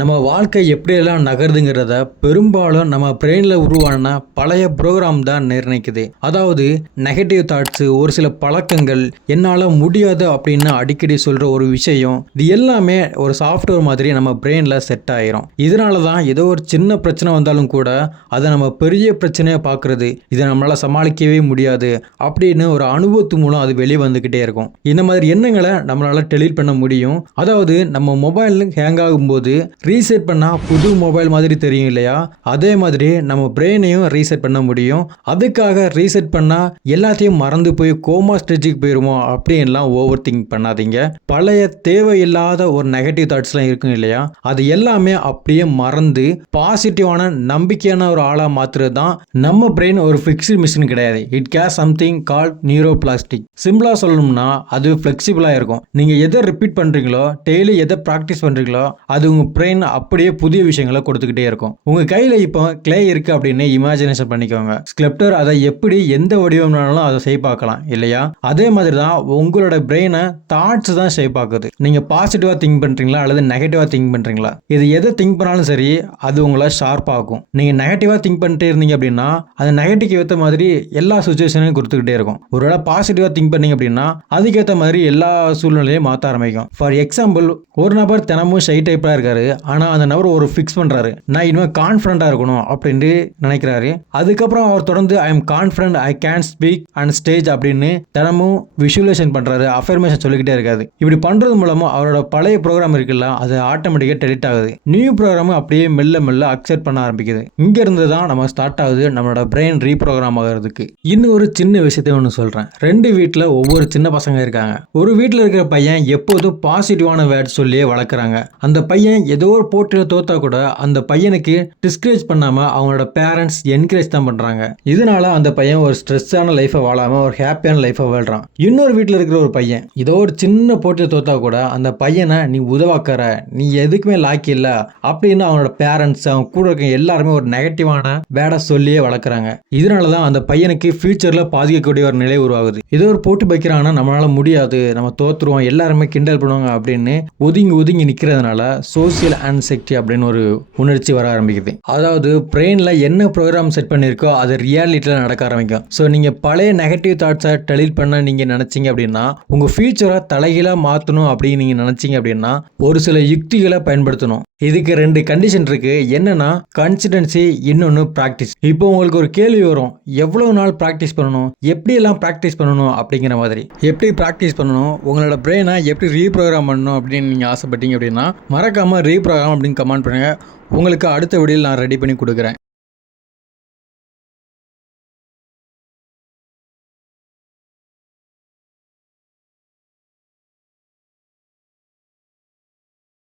நம்ம வாழ்க்கை எப்படியெல்லாம் நகருதுங்கிறத பெரும்பாலும் நம்ம பிரெயினில் உருவான பழைய ப்ரோக்ராம் தான் நிர்ணயிக்குது. அதாவது நெகட்டிவ் தாட்ஸு ஒரு சில பழக்கங்கள் என்னால் முடியாது அப்படின்னு அடிக்கடி சொல்கிற ஒரு விஷயம் இது எல்லாமே ஒரு சாஃப்ட்வேர் மாதிரி நம்ம பிரெயினில் செட் ஆகிரும் இதனால தான் ஏதோ ஒரு சின்ன பிரச்சனை வந்தாலும் கூட அதை நம்ம பெரிய பிரச்சனையாக பார்க்குறது இதை நம்மளால் சமாளிக்கவே முடியாது அப்படின்னு ஒரு அனுபவத்து மூலம் அது வெளியே வந்துக்கிட்டே இருக்கும். இந்த மாதிரி எண்ணங்களை நம்மளால் டெலீட் பண்ண முடியும். அதாவது நம்ம மொபைல் ஹேங் ஆகும்போது ரீசெட் பண்ணால் புது மொபைல் மாதிரி தெரியும் இல்லையா? அதே மாதிரி நம்ம பிரெயினையும் ரீசெட் பண்ண முடியும். அதுக்காக ரீசெட் பண்ணால் எல்லாத்தையும் மறந்து போய் கோமா ஸ்டேஜுக்கு போயிருமோ அப்படின்லாம் ஓவர் திங்க் பண்ணாதீங்க. பழைய தேவையில்லாத ஒரு நெகட்டிவ் தாட்ஸ்லாம் இருக்கும் இல்லையா? அது எல்லாமே அப்படியே மறந்து பாசிட்டிவான நம்பிக்கையான ஒரு ஆளாக மாற்றுறது தான் நம்ம பிரெயின் ஒரு ஃபிக்ஸ்டு மிஷின் கிடையாது. It has something call neuro plastic சிம்பிளாக சொல்லணும்னா அது ஃப்ளெக்சிபிளாக இருக்கும். நீங்கள் எதை ரிப்பீட் பண்ணுறீங்களோ டெய்லி எதை ப்ராக்டிஸ் பண்ணுறீங்களோ அது உங்கள் பிரெயின் அப்படியே புதிய விஷயங்களை கொடுத்துக்கிட்டே இருக்கும். உங்கள் கையில் இப்போ கிளே இருக்குது அப்படின்னு இமேஜினேஷன் பண்ணிக்கோங்க. ஸ்கிளப்டர் அதை எப்படி எந்த வடிவம்னாலும் அதை ஷேப் ஆக்கலாம் இல்லையா? அதே மாதிரி தான் உங்களோட பிரெயினை தாட்ஸ் தான் ஷேப் ஆக்குது. நீங்கள் பாசிட்டிவாக திங்க் பண்ணுறீங்களா அல்லது நெகட்டிவாக திங்க் பண்ணுறீங்களா இது எதை திங்க் பண்ணாலும் சரி அது உங்களை ஷார்ப் ஆகும் நீங்கள் நெகட்டிவாக திங்க் பண்ணிட்டே இருந்தீங்க அப்படின்னா அது நெகட்டிவ் ஏற்ற மாதிரி எல்லா சுச்சுவேஷனையும் கொடுத்துக்கிட்டே இருக்கும். ஒருவேளை பாசிட்டிவாக திங்க் பண்ணீங்க அப்படின்னா அதுக்கேற்ற மாதிரி எல்லா சூழ்நிலையும் மாற்ற ஆரம்பிக்கும். ஃபார் எக்ஸாம்பிள் ஒரு நபர் தினமும் ஷை டைப்பாக இருக்காரு ஆனால் அந்த நபர் ஒரு ஃபிக்ஸ் பண்ணுறாரு நான் இனிமேல் கான்ஃபிடண்ட்டாக இருக்கணும் அப்படின்ட்டு நினைக்கிறாரு. அதுக்கப்புறம் அவர் தொடர்ந்து I am confident I can speak and stage அப்படின்னு தினமும் விஷுவலேஷன் பண்ணுறாரு அஃபர்மேஷன் சொல்லிக்கிட்டே இருக்காது இப்படி பண்ணுறது மூலமாக அவரோட பழைய ப்ரோக்ராம் இருக்குல்ல அது ஆட்டோமேட்டிக்காக டெலிட் ஆகுது. நியூ ப்ரோக்ராம் அப்படியே மெல்ல மெல்ல அக்செப்ட் பண்ண ஆரம்பிக்குது. இங்க இருந்து தான் நம்ம ஸ்டார்ட் ஆகுது நம்மளோட பிரெயின் ரீப்ரோக்ராம் ஆகிறதுக்கு. இன்னும் ஒரு சின்ன விஷயத்தை ஒன்று சொல்கிறேன் ரெண்டு வீட்டில் ஒவ்வொரு சின்ன பசங்க இருக்காங்க. ஒரு வீட்டில் இருக்கிற பையன் எப்போதும் பாசிட்டிவான வேர்ட் சொல்லியே வளர்க்குறாங்க. அந்த பையன் ஏதோ ஒரு போட்டியில் தோத்தா கூட அந்த பையனுக்கு டிஸ்கரேஜ் பண்ணாமல் அவங்களோட பேரண்ட்ஸ் என்கரேஜ் தான் பண்ணுறாங்க இதனால அந்த பையன் ஒரு ஸ்ட்ரெஸ்ஸான லைஃப்பை வாழாமல் ஒரு ஹாப்பியான லைஃப்பை வாழ்கிறான் இன்னொரு வீட்டில் இருக்கிற ஒரு பையன் ஏதோ ஒரு சின்ன போட்டியில் தோத்தா கூட அந்த பையனை நீ உதவாக்கற நீ எதுக்குமே லாக்கி இல்லை அப்படின்னு அவனோட பேரண்ட்ஸ் அவன் கூட இருக்க எல்லாருமே ஒரு நெகட்டிவான வேடை சொல்லியே வளர்க்குறாங்க. இதனால தான் அந்த பையனுக்கு ஃபியூச்சரில் பாதிக்கக்கூடிய ஒரு நிலை உருவாகுது. ஏதோ ஒரு போட்டி வைக்கிறாங்கன்னா நம்மளால முடியாது நம்ம தோற்றுருவோம் எல்லாருமே கிண்டல் பண்ணுவாங்க அப்படின்னு ஒதுங்கி ஒதுங்கி நிற்கிறதுனால சோசியல் அன்செக்டி அப்படின்னு ஒரு உணர்ச்சி வர ஆரம்பிக்குது. அதாவது பிரெயினில் என்ன ப்ரோக்ராம் செட் பண்ணியிருக்கோ அது ரியாலிட்டியில் நடக்க ஆரம்பிக்கும். ஸோ நீங்கள் பழைய நெகட்டிவ் தாட்ஸை டெலீட் பண்ண நீங்கள் நினச்சிங்க அப்படின்னா உங்கள் ஃபியூச்சரை தலைகீழாக மாற்றணும் அப்படின்னு நீங்கள் நினச்சிங்க அப்படின்னா ஒரு சில யுக்திகளை பயன்படுத்தணும். இதுக்கு ரெண்டு கண்டிஷன் இருக்கு. என்னன்னா கன்சிடென்சி இன்னொன்று ப்ராக்டிஸ் இப்போ உங்களுக்கு ஒரு கேள்வி வரும். எவ்வளோ நாள் ப்ராக்டிஸ் பண்ணணும்? எப்படியெல்லாம் ப்ராக்டிஸ் பண்ணணும் அப்படிங்கிற மாதிரி. எப்படி ப்ராக்டிஸ் பண்ணணும்? உங்களோட பிரெயினை எப்படி ரீப்ரோக்ராம் பண்ணணும் அப்படின்னு நீங்கள் ஆசைப்பட்டீங்க அப்படின்னா மறக்காமல் ரீப்ரோக்ராம் அப்படின்னு கமெண்ட் பண்ணுங்கள் உங்களுக்கு அடுத்த வீடியோவில் நான் ரெடி பண்ணி கொடுக்குறேன்.